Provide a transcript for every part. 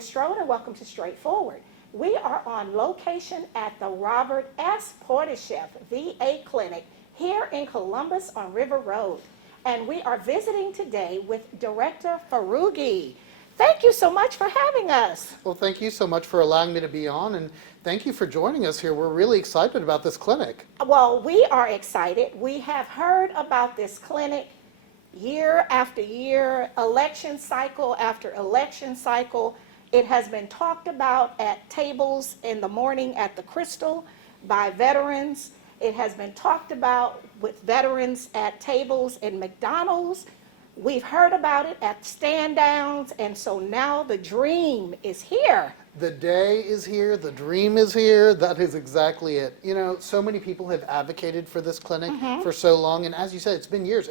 Gloria Strode, and welcome to Straightforward. We are on location at the Robert S. Poydasheff VA Clinic here in Columbus on River Road. And we are visiting today with Director Farooqi. Thank you so much for having us. Well, thank you so much for allowing me to be on, and thank you for joining us here. We're really excited about this clinic. Well, we are excited. We have heard about this clinic year after year, election cycle after election cycle. It has been talked about at tables in the morning at the Crystal by veterans. It has been talked about with veterans at tables in McDonald's. We've heard about it at stand downs, and so now the dream is here. The day is here, the dream is here. That is exactly it. You know, so many people have advocated for this clinic for so long, and as you said, it's been years.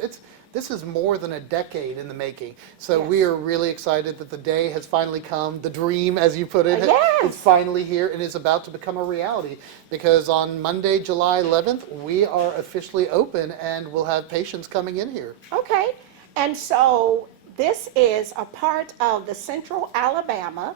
This is more than a decade in the making. So Yes. we are really excited that the day has finally come. The dream, as you put it, Yes. is finally here and is about to become a reality. Because on Monday, July 11th, we are officially open and we'll have patients coming in here. Okay, and so this is a part of the Central Alabama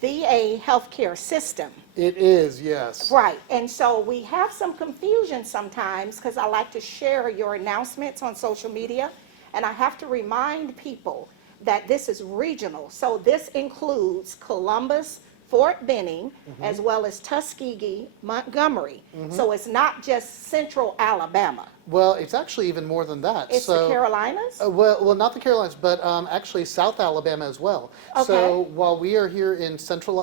VA healthcare system. It is, yes. Right, and so we have some confusion sometimes because I like to share your announcements on social media, and I have to remind people that this is regional. So this includes Columbus, Fort Benning, as well as Tuskegee, Montgomery. So it's not just Central Alabama. Well, it's actually even more than that. It's the Carolinas? Well, not the Carolinas, but actually South Alabama as well. Okay. So while we are here in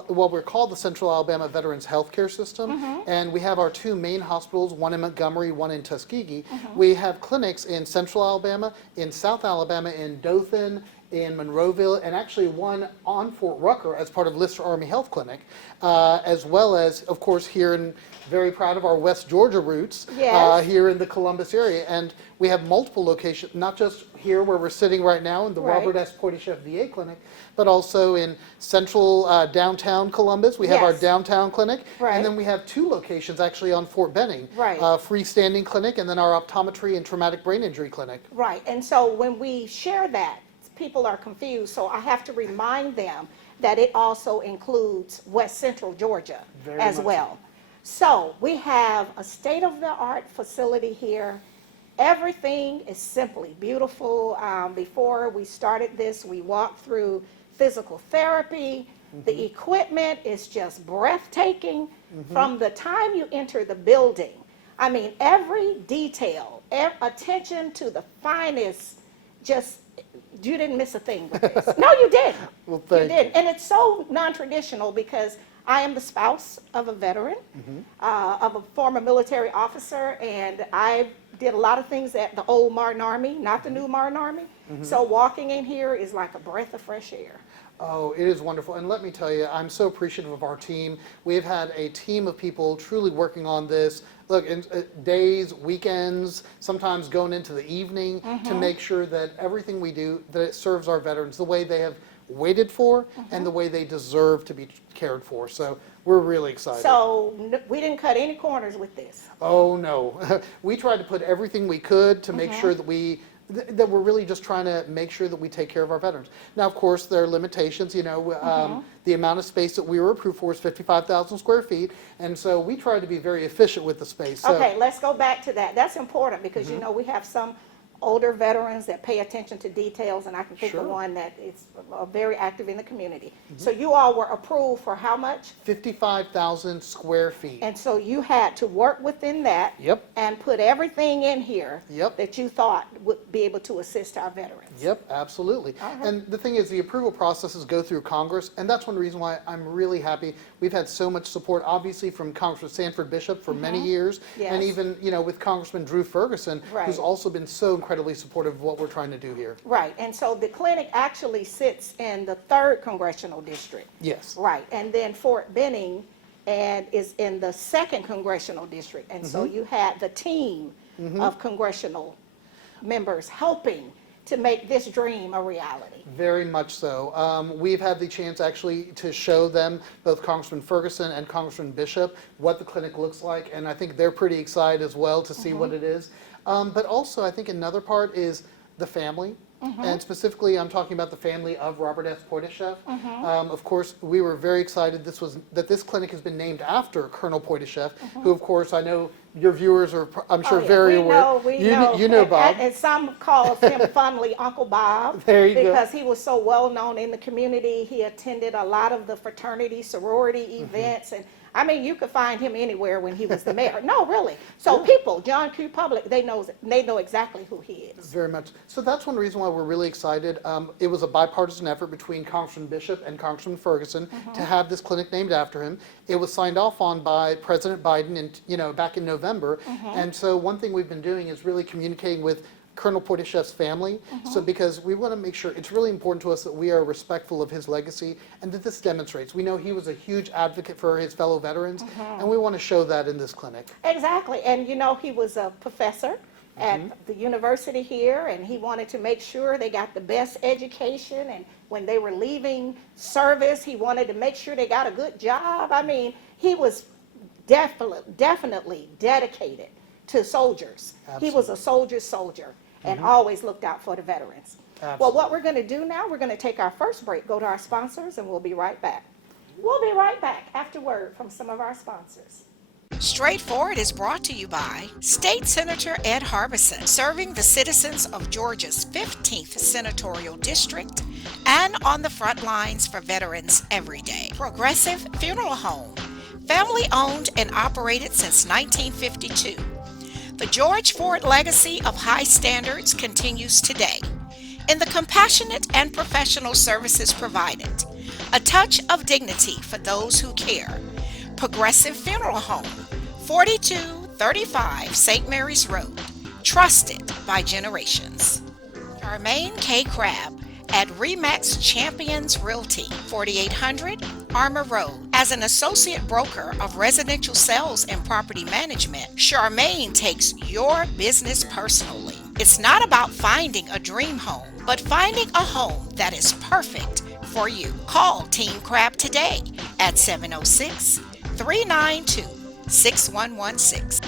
we're called the Central Alabama Veterans Healthcare System, and we have our two main hospitals, one in Montgomery, one in Tuskegee. We have clinics in Central Alabama, in South Alabama, in Dothan, in Monroeville, and actually one on Fort Rucker as part of Lister Army Health Clinic, as well as, of course, here in, very proud of our West Georgia roots, Yes. here in the Columbus area. And we have multiple locations, not just here where we're sitting right now in the Right. Robert S. Poydasheff VA Clinic, but also in central downtown Columbus. We have our Yes. downtown clinic, Right. and then we have two locations actually on Fort Benning, Right. freestanding clinic, and then our optometry and traumatic brain injury clinic. Right, and so when we share that, people are confused, so I have to remind them that it also includes West Central Georgia Very as much well. So we have a state-of-the-art facility here. Everything is simply beautiful. Before we started this, we walked through physical therapy. The equipment is just breathtaking. From the time you enter the building, I mean, every detail, attention to the finest, just, you didn't miss a thing with this. No, you didn't. Well, thank You did. And it's so non-traditional because I am the spouse of a veteran, of a former military officer, and I did a lot of things at the old Martin Army, not the new Martin Army. So walking in here is like a breath of fresh air. Oh, it is wonderful. And let me tell you, I'm so appreciative of our team. We've had a team of people truly working on this. Look, in days, weekends, sometimes going into the evening to make sure that everything we do, that it serves our veterans the way they have waited for and the way they deserve to be cared for. So we're really excited. So we didn't cut any corners with this. Oh, no. We tried to put everything we could to make sure that that we're really just trying to make sure that we take care of our veterans. Now, of course, there are limitations. You know, the amount of space that we were approved for is 55,000 square feet, and so we try to be very efficient with the space. So, Okay, let's go back to that. That's important because, you know, we have some older veterans that pay attention to details, and I can think of Sure. one that is very active in the community. So you all were approved for how much? 55,000 square feet. And so you had to work within that Yep. and put everything in here Yep. that you thought would be able to assist our veterans. Yep, absolutely. And the thing is, the approval processes go through Congress, and that's one reason why I'm really happy. We've had so much support, obviously, from Congressman Sanford Bishop for many years, Yes. and even, you know, with Congressman Drew Ferguson, Right. who's also been so incredibly supportive of what we're trying to do here. Right, and so the clinic actually sits in the 3rd Congressional District. Yes. Right, and then Fort Benning is in the 2nd Congressional District. And so you had the team of congressional members helping to make this dream a reality. Very much so. We've had the chance actually to show them, both Congressman Ferguson and Congressman Bishop, what the clinic looks like, and I think they're pretty excited as well to see what it is. But also, I think another part is the family. And specifically, I'm talking about the family of Robert S. Poydasheff. Of course, we were very excited that this clinic has been named after Colonel Poydasheff, who, of course, I know your viewers are, I'm sure, very aware. We know. You know Bob. And some calls him fondly Uncle Bob. There you go. Because he was so well known in the community. He attended a lot of the fraternity, sorority events, and I mean, you could find him anywhere when he was the mayor. No, really. So people, John Q. Public, they know exactly who he is. Very much. So that's one reason why we're really excited. It was a bipartisan effort between Congressman Bishop and Congressman Ferguson to have this clinic named after him. It was signed off on by President Biden back in November. And so one thing we've been doing is really communicating with Colonel Poydasheff's family, so because we want to make sure, it's really important to us that we are respectful of his legacy and that this demonstrates. We know he was a huge advocate for his fellow veterans, and we want to show that in this clinic. Exactly, and he was a professor at the university here, and he wanted to make sure they got the best education, and when they were leaving service, he wanted to make sure they got a good job. I mean, he was definitely dedicated to soldiers. Absolutely. He was a soldier's soldier and always looked out for the veterans. Absolutely. Well, what we're going to do now, we're going to take our first break, go to our sponsors, and we'll be right back. We'll be right back after word from some of our sponsors. Straightforward is brought to you by State Senator Ed Harbison, serving the citizens of Georgia's 15th Senatorial District and on the front lines for veterans every day. Progressive Funeral Home, family owned and operated since 1952. The George Ford legacy of high standards continues today in the compassionate and professional services provided. A touch of dignity for those who care. Progressive Funeral Home, 4235 St. Mary's Road, trusted by generations. Charmaine K. Crabb at Remax Champions Realty, 4800 Armour Road. As an associate broker of residential sales and property management, Charmaine takes your business personally. It's not about finding a dream home, but finding a home that is perfect for you. Call Team Crabb today at 706-392-6116.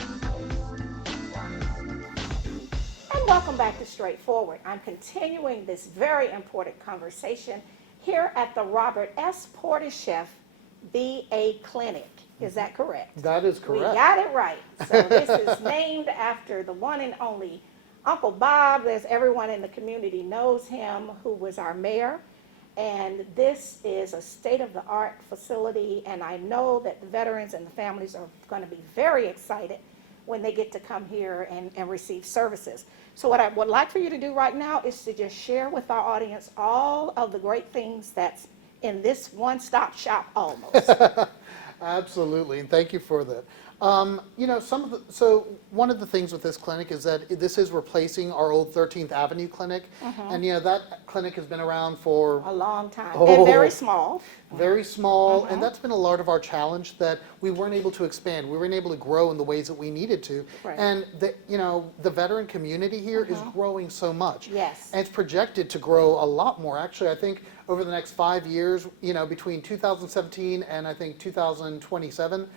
And welcome back to Straightforward. I'm continuing this very important conversation here at the Robert S. Poydasheff VA Clinic. Is that correct? That is correct. We got it right. So this is named after the one and only Uncle Bob, as everyone in the community knows him, who was our mayor. And this is a state-of-the-art facility, and I know that the veterans and the families are going to be very excited when they get to come here and receive services. So what I would like for you to do right now is to just share with our audience all of the great things that's in this one-stop shop almost. Absolutely, and thank you for that. So one of the things with this clinic is that this is replacing our old 13th Avenue clinic, and that clinic has been around for a long time, and very small. Very small, and that's been a lot of our challenge, that we weren't able to expand. We weren't able to grow in the ways that we needed to. Right. And the veteran community here is growing so much. Yes. And it's projected to grow a lot more. Actually, I think over the next 5 years, between 2017 and I think 2027,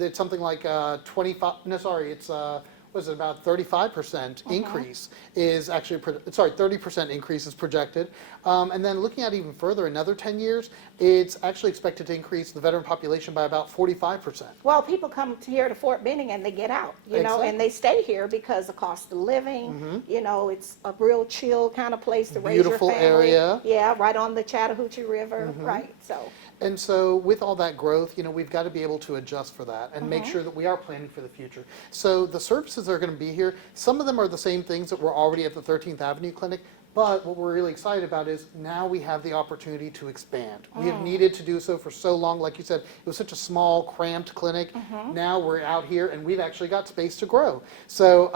it's something like 35% increase is actually, 30% increase is projected. And then looking at even further, another 10 years, it's actually expected to increase the veteran population by about 45%. Well, people come here to Fort Benning and they get out, Exactly. and they stay here because the cost of living, it's a real chill kind of place to raise your Beautiful family. area. Yeah, right on the Chattahoochee River, right, so. And so with all that growth, we've got to be able to adjust for that and make sure that we are planning for the future. So the services that are going to be here, some of them are the same things that were already at the 13th Avenue Clinic, but what we're really excited about is now we have the opportunity to expand. We have needed to do so for so long. Like you said, it was such a small, cramped clinic. Now we're out here and we've actually got space to grow. So,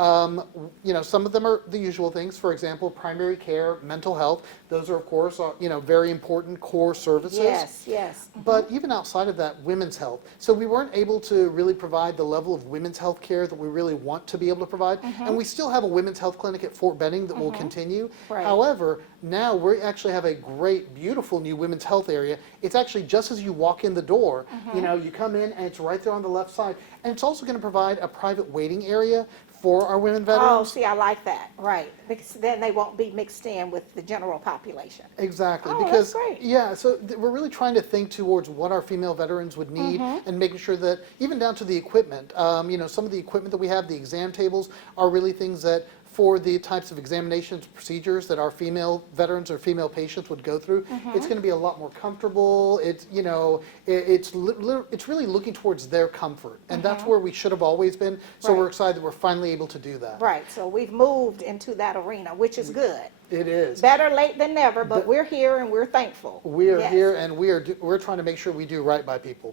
some of them are the usual things. For example, primary care, mental health. Those are, of course, very important core services. Yes. But even outside of that, women's health. So we weren't able to really provide the level of women's health care that we really want to be able to provide. And we still have a women's health clinic at Fort Benning that will continue. Right. However, now we actually have a great, beautiful new women's health area. It's actually just as you walk in the door, you come in and it's right there on the left side. And it's also going to provide a private waiting area for our women Oh, veterans. see, I like that, right, because then they won't be mixed in with the general population. Exactly, Oh, because that's great. yeah, so we're really trying to think towards what our female veterans would need, and making sure that even down to the equipment, some of the equipment that we have, the exam tables, are really things that for the types of examinations, procedures that our female veterans or female patients would go through, it's going to be a lot more comfortable. It's it's really looking towards their comfort, and that's where we should have always been. So Right. we're excited that we're finally able to do that. Right, so we've moved into that arena, which is good. It is. Better late than never, but we're here and we're thankful. We are Yes. here, and we're trying to make sure we do right by people.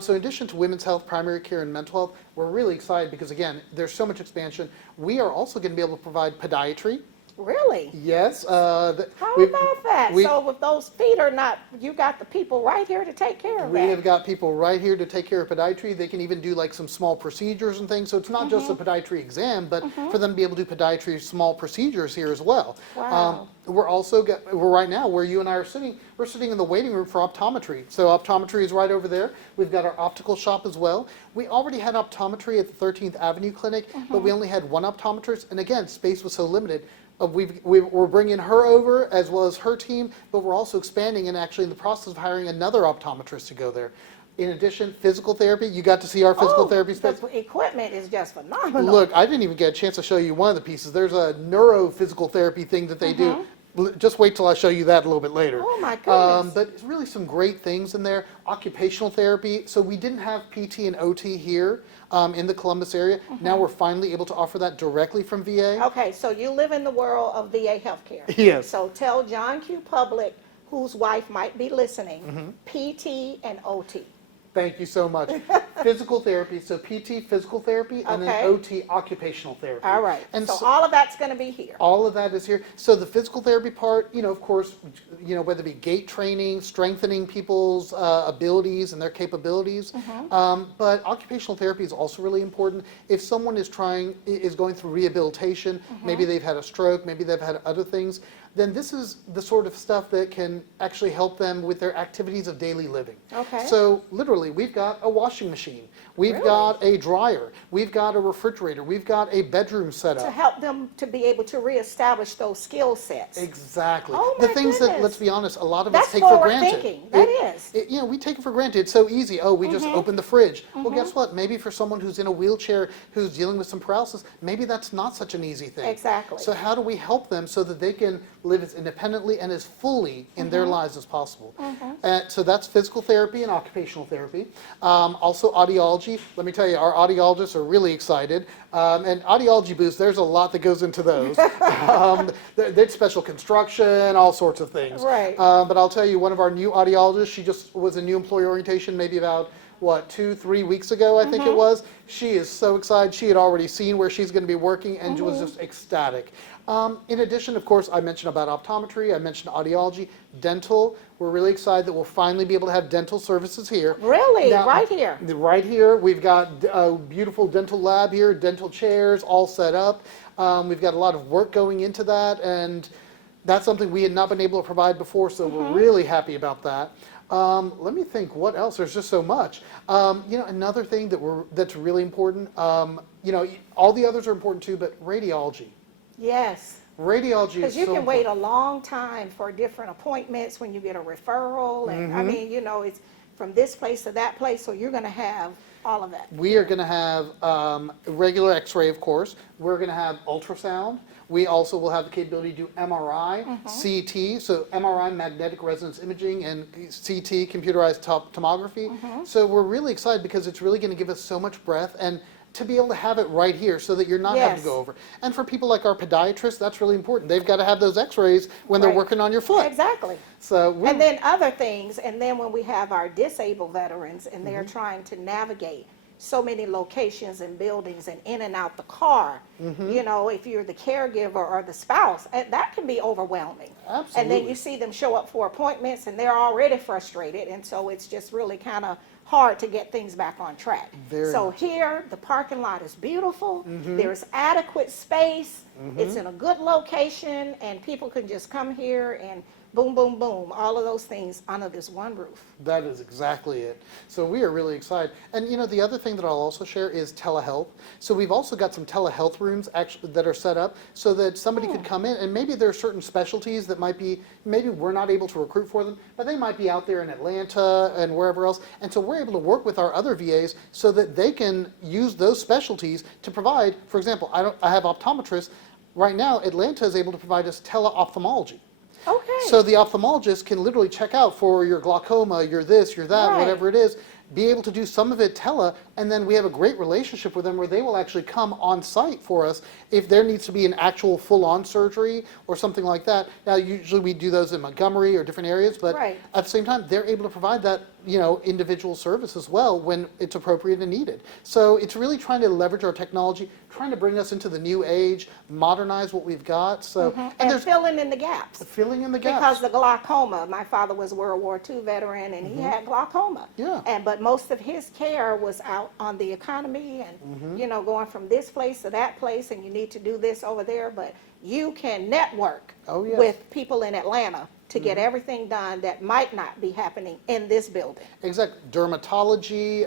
So in addition to women's health, primary care, and mental health, we're really excited because, again, there's so much expansion. We are also going to be able to provide podiatry. Really? Yes. How about that? So if those feet are not, you got the people right here to take care of We that. have got people right here to take care of podiatry. They can even do like some small procedures and things. So it's not just a podiatry exam, but for them to be able to do podiatry small procedures here as well. Wow. We're also we're right now where you and I are sitting. We're sitting in the waiting room for optometry. So optometry is right over there. We've got our optical shop as well. We already had optometry at the 13th Avenue Clinic, but we only had one optometrist, and again, space was so limited. We're bringing her over as well as her team, but we're also expanding and actually in the process of hiring another optometrist to go there. In addition, physical therapy. You got to see our physical therapy space. The equipment is just phenomenal. Look, I didn't even get a chance to show you one of the pieces. There's a neurophysical therapy thing that they do. Just wait till I show you that a little bit later. Oh my goodness. But it's really some great things in there. Occupational therapy. So we didn't have PT and OT here in the Columbus area. Now we're finally able to offer that directly from VA. Okay, so you live in the world of VA healthcare. Yes. So tell John Q. Public, whose wife might be listening, PT and OT. Thank you so much. Physical therapy, so PT, physical therapy, and Okay. then OT, occupational therapy. All right, And so all of that's going to be here. all of that is here. So the physical therapy part, of course, whether it be gait training, strengthening people's abilities and their capabilities. But occupational therapy is also really important. If someone is going through rehabilitation, maybe they've had a stroke, maybe they've had other things, then this is the sort of stuff that can actually help them with their activities of daily living. Okay. So literally, we've got a washing machine, we've Really? got a dryer, we've got a refrigerator, we've got a bedroom set up. To help them to be able to reestablish those skill sets. Exactly. Oh, the my things that, goodness. let's be honest, a lot of That's us take for forward granted. thinking. That is. We take it for granted. It's so easy. Oh, we just open the fridge. Well, guess what? Maybe for someone who's in a wheelchair, who's dealing with some paralysis, maybe that's not such an easy thing. Exactly. So how do we help them so that they can live as independently and as fully in their lives as possible? So that's physical therapy and occupational therapy. Also audiology. Let me tell you, our audiologists are really excited. And audiology booths, there's a lot that goes into those. There's special construction, all sorts of things. Right. But I'll tell you, one of our new audiologists, she just was a new employee orientation maybe about, 2-3 weeks ago, I think it was. She is so excited. She had already seen where she's going to be working and was just ecstatic. In addition, of course, I mentioned about optometry, I mentioned audiology, dental. We're really excited that we'll finally be able to have dental services here. Really? Now, Right here? Right here. We've got a beautiful dental lab here, dental chairs all set up. We've got a lot of work going into that, and that's something we had not been able to provide before, so we're really happy about that. Let me think, what else? There's just so much. Another thing that's really important, all the others are important too, but radiology. Yes. Radiology is Because you so can wait important. a long time for different appointments when you get a referral. And I mean, it's from this place to that place, so you're going to have all of that. We are going to have regular x-ray, of course. We're going to have ultrasound. We also will have the capability to do MRI, CT, so MRI, magnetic resonance imaging, and CT, computerized tomography. So we're really excited because it's really going to give us so much breadth and to be able to have it right here so that you're not having to Yes. go over. And for people like our podiatrists, that's really important. They've got to have those x-rays when they're Right. working on your foot. Exactly. So And then other things, and then when we have our disabled veterans and they're trying to navigate so many locations and buildings and in and out the car, if you're the caregiver or the spouse, that can be overwhelming. And then Absolutely. you see them show up for appointments and they're already frustrated, and so it's just really kind of hard to get things back on track. Very So much. here, the parking lot is beautiful, there's adequate space, it's in a good location, and people can just come here and boom, boom, boom, all of those things under this one roof. That is exactly it. So we are really excited. And the other thing that I'll also share is telehealth. So we've also got some telehealth rooms actually that are set up so that somebody could come in, and maybe there are certain specialties that maybe we're not able to recruit for them, but they might be out there in Atlanta and wherever else. And so we're able to work with our other VAs so that they can use those specialties to provide, for example, I have optometrists. Right now, Atlanta is able to provide us teleophthalmology. Okay. So the ophthalmologist can literally check out for your glaucoma, your this, your that, Right. whatever it is, be able to do some of it tele, and then we have a great relationship with them where they will actually come on site for us if there needs to be an actual full-on surgery or something like that. Now, usually we do those in Montgomery or different areas, but Right. at the same time, they're able to provide that, individual service as well when it's appropriate and needed. So it's really trying to leverage our technology, trying to bring us into the new age, modernize what we've got. So, And there's filling in the gaps. filling in the gaps. Because the glaucoma, my father was a World War II veteran, and he had glaucoma. Yeah. But most of his care was out on the economy and, going from this place to that place, and you need to do this over there. But you can network Oh, yes. with people in Atlanta to get everything done that might not be happening in this building. Exactly. Dermatology,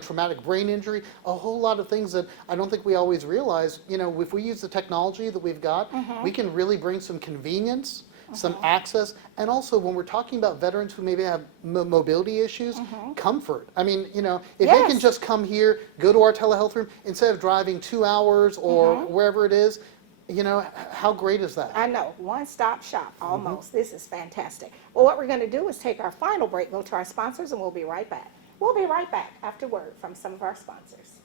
traumatic brain injury, a whole lot of things that I don't think we always realize. If we use the technology that we've got, we can really bring some convenience, some access, and also when we're talking about veterans who maybe have mobility issues, comfort. I mean, if they can Yes. just come here, go to our telehealth room, instead of driving 2 hours or wherever it is, how great is that? I know, one-stop shop, almost. This is fantastic. Well, what we're going to do is take our final break, go to our sponsors, and we'll be right back. We'll be right back after word from some of our sponsors.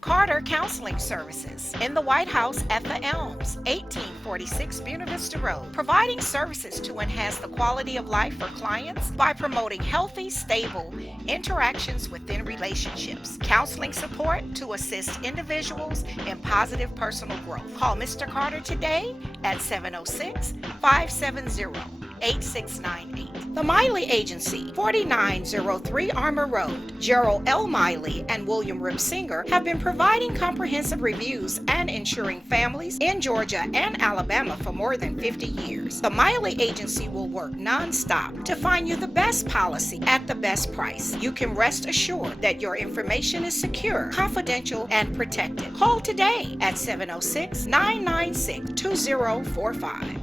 Carter Counseling Services in the White House at the Elms, 1846 Buena Vista Road, providing services to enhance the quality of life for clients by promoting healthy, stable interactions within relationships, counseling support to assist individuals in positive personal growth. Call Mr. Carter today at 706-570-8698. The Miley Agency, 4903 Armour Road. Gerald L. Miley and William Rip Singer have been providing comprehensive reviews and insuring families in Georgia and Alabama for more than 50 years. The Miley Agency will work non-stop to find you the best policy at the best price. You can rest assured that your information is secure, confidential, and protected. Call today at 706-996-2045.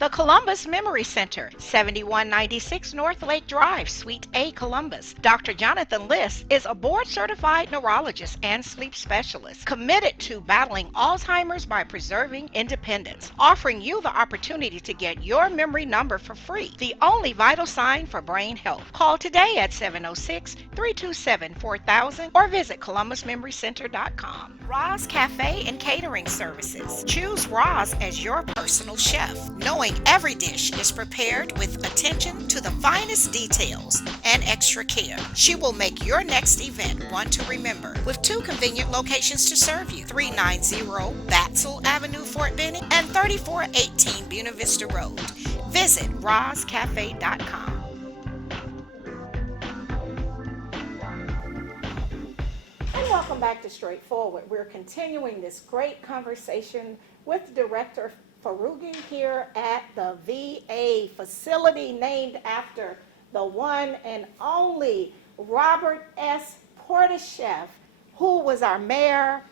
The Columbus Memory Center, 7196 North Lake Drive, Suite A, Columbus. Dr. Jonathan Liss is a board-certified neurologist and sleep specialist committed to battling Alzheimer's by preserving independence, offering you the opportunity to get your memory number for free, the only vital sign for brain health. Call today at 706-327-4000 or visit columbusmemorycenter.com. Roz Cafe and Catering Services. Choose Roz as your personal chef, knowing every dish is prepared with attention to the finest details and extra care. She will make your next event one to remember with 2 convenient locations to serve you, 390 Batzel Avenue, Fort Benning, and 3418 Buena Vista Road. Visit rozcafe.com. And welcome back to Straightforward. We're continuing this great conversation with Director Farooqi here at the VA facility named after the one and only Robert S. Poydasheff, who was our mayor,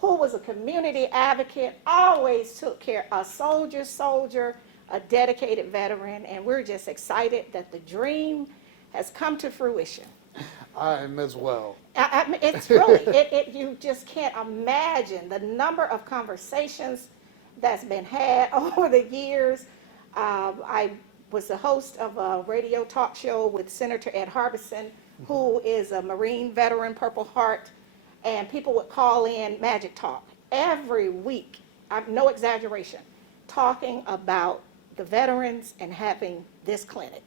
who was a community advocate, always took care of a soldier, a dedicated veteran, and we're just excited that the dream has come to fruition. I'm as well. I mean, it's really, you just can't imagine the number of conversations that's been had over the years. I was the host of a radio talk show with Senator Ed Harbison, who is a Marine veteran, Purple Heart, and people would call in Magic Talk every week, no exaggeration, talking about the veterans and having this clinic.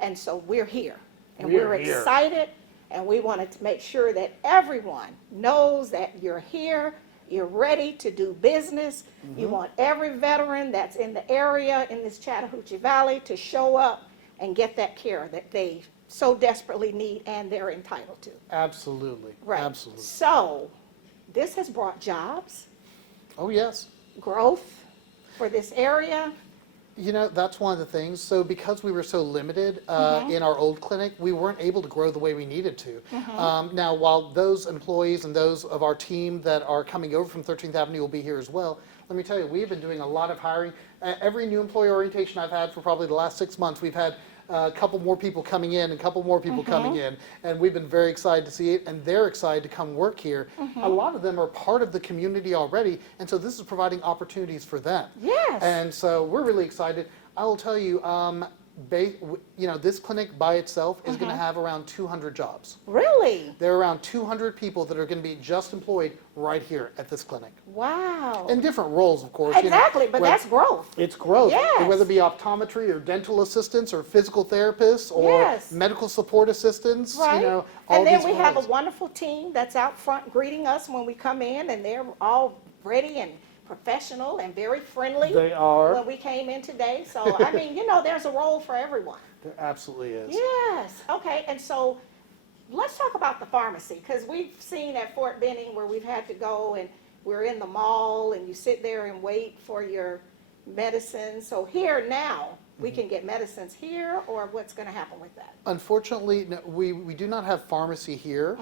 And so we're here, and we're here. excited, and we wanted to make sure that everyone knows that you're here, you're ready to do business. You want every veteran that's in the area in this Chattahoochee Valley to show up and get that care that they so desperately need and they're entitled to. Absolutely. Right. Absolutely. So this has brought jobs, Oh, yes. growth for this area. You know, that's one of the things. So because we were so limited in our old clinic, we weren't able to grow the way we needed to. Now, while those employees and those of our team that are coming over from 13th Avenue will be here as well, let me tell you, we've been doing a lot of hiring. Every new employee orientation I've had for probably the last 6 months, we've had a couple more people coming in and a couple more people coming in, and we've been very excited to see it, and they're excited to come work here. A lot of them are part of the community already, and so this is providing opportunities for them. Yes. And so we're really excited. I will tell you, this clinic by itself is going to have around 200 jobs. Really? There are around 200 people that are going to be just employed right here at this clinic. Wow. In different roles, of course. Exactly, but that's growth. It's growth. Yes. Whether it be optometry or dental assistants or physical therapists or Yes. medical support assistants, Right. all And then these we have a roles. wonderful team that's out front greeting us when we come in, and they're all ready and professional and very friendly. They are. When we came in today. So, I mean, there's a role for everyone. There absolutely is. Yes. Okay. And so let's talk about the pharmacy, because we've seen at Fort Benning where we've had to go and we're in the mall and you sit there and wait for your medicine. So here now, we can get medicines here, or what's going to happen with that? Unfortunately, no, we do not have pharmacy here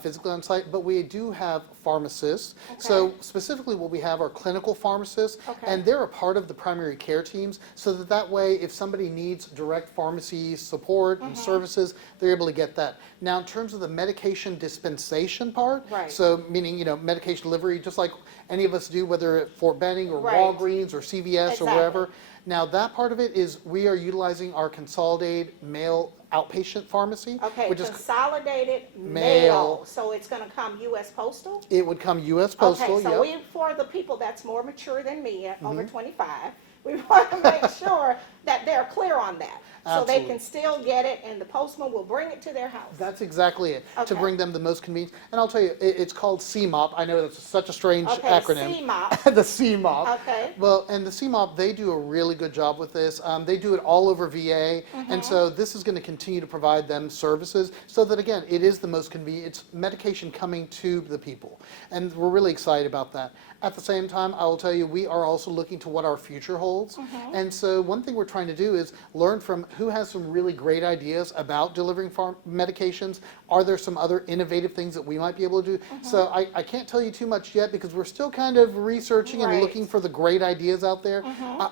physically on site, but we do have pharmacists. So specifically what we have are clinical pharmacists, and they're a part of the primary care teams, so that way if somebody needs direct pharmacy support and services, they're able to get that. Now in terms of the medication dispensation part, so meaning medication delivery, just like any of us do, whether at Fort Benning or Walgreens or CVS or wherever. Now that part of it is we are utilizing our consolidated mail outpatient pharmacy. Okay, which is consolidated mail. mail. So it's going to come U.S. Postal? It would come U.S. Postal. Okay, so for the people that's more mature than me, at over 25, we want to make sure that they're clear on that. So they can still get it, and the postman will bring it to their house. That's exactly it, to bring them the most convenience. And I'll tell you, it's called CMOP. I know that's such a strange acronym. CMOP. The CMOP. Okay. Well, and the CMOP, they do a really good job with this. They do it all over VA, and so this is going to continue to provide them services so that, again, it is the most convenient. It's medication coming to the people, and we're really excited about that. At the same time, I will tell you, we are also looking to what our future holds. And so one thing we're trying to do is learn from who has some really great ideas about delivering medications. Are there some other innovative things that we might be able to do? So I can't tell you too much yet because we're still kind of researching and looking for the great ideas out there.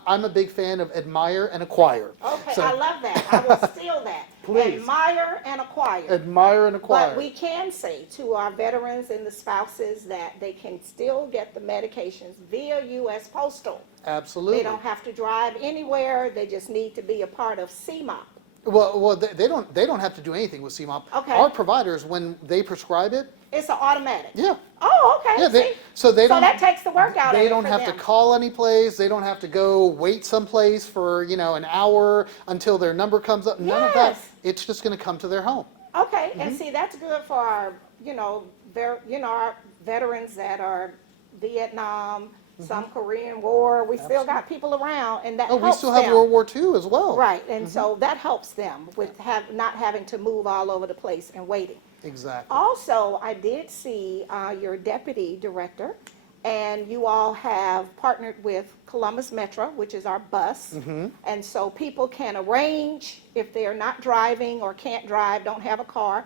I'm a big fan of admire and acquire. Okay, So, I love that. I will steal that. Please. Admire and acquire. admire and acquire. But we can say to our veterans and the spouses that they can still get the medications via U.S. Postal. Absolutely. They don't have to drive anywhere. They just need to be a part of CMOP. Well, they don't have to do anything with CMOP. Okay. Our providers, when they prescribe it, It's an automatic. yeah. Oh, okay. Yeah, See? so that takes the work out of They it don't for have them. to call any place. They don't have to go wait someplace for an hour until their number comes up. None of that. Yes. It's just going to come to their home. Okay, and see, that's good for our, our veterans that are Vietnam, some Korean War. We still got people around, and that Oh, helps we still have them. World War II as well. Right, and so that helps them with not having to move all over the place and waiting. Exactly. Also, I did see your deputy director, and you all have partnered with Columbus Metro, which is our bus. And so people can arrange, if they're not driving or can't drive, don't have a car,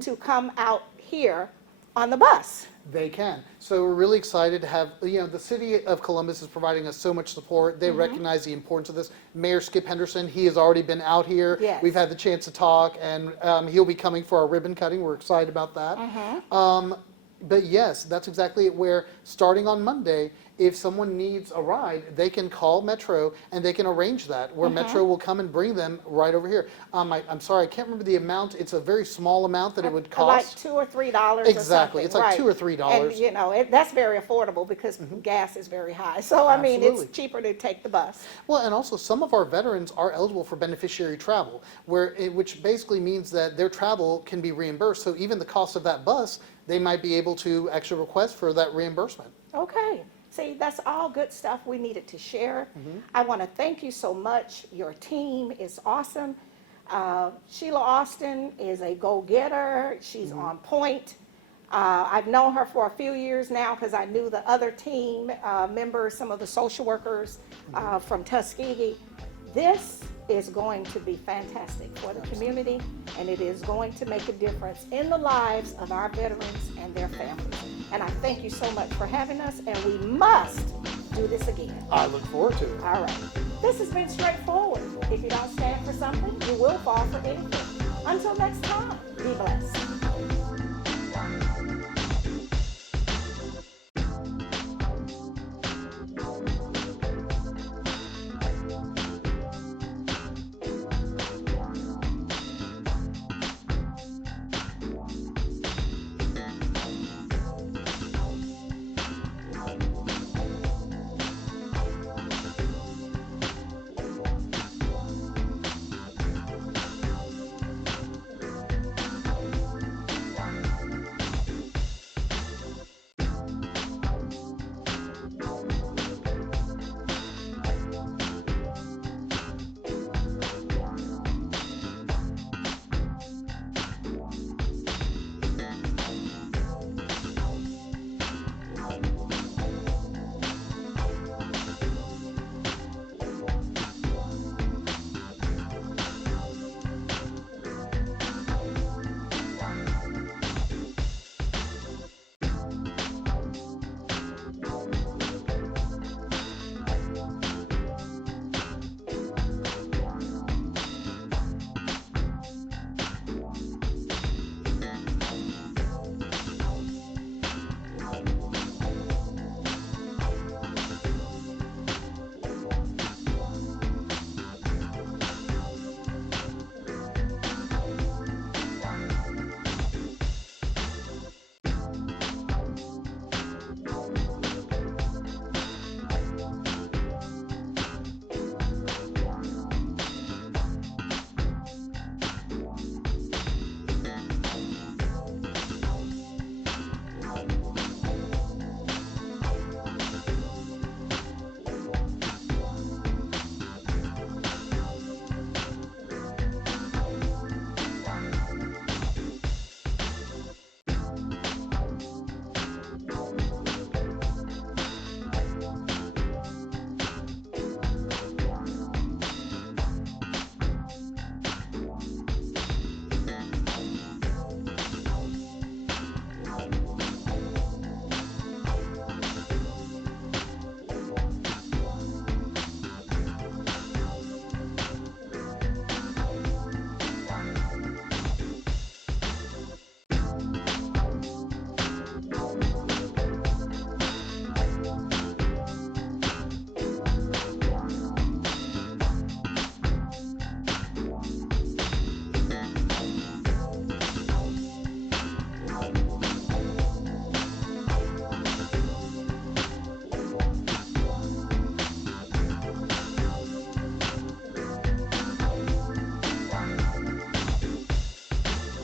to come out here on the bus. They can. So we're really excited to have, the city of Columbus is providing us so much support. They recognize the importance of this. Mayor Skip Henderson, he has already been out here. Yes. We've had the chance to talk, and he'll be coming for our ribbon cutting. We're excited about that. But yes, that's exactly it, where starting on Monday, if someone needs a ride, they can call Metro and they can arrange that, where Metro will come and bring them right over here. I'm sorry, I can't remember the amount. It's a very small amount that it would cost. Like $2 or $3 Exactly. or It's like $2 or $3. And, that's very affordable because gas is very high. So, I mean, Absolutely. it's cheaper to take the bus. Well, and also some of our veterans are eligible for beneficiary travel, which basically means that their travel can be reimbursed. So even the cost of that bus, they might be able to actually request for that reimbursement. Okay. See, that's all good stuff we needed to share. I want to thank you so much. Your team is awesome. Sheila Austin is a go-getter. She's on point. I've known her for a few years now because I knew the other team members, some of the social workers from Tuskegee. This is going to be fantastic for the community, and it is going to make a difference in the lives of our veterans and their families. And I thank you so much for having us, and we must do this again. I look forward to it. All right. This has been straightforward. If you don't stand for something, you will fall for anything. Until next time.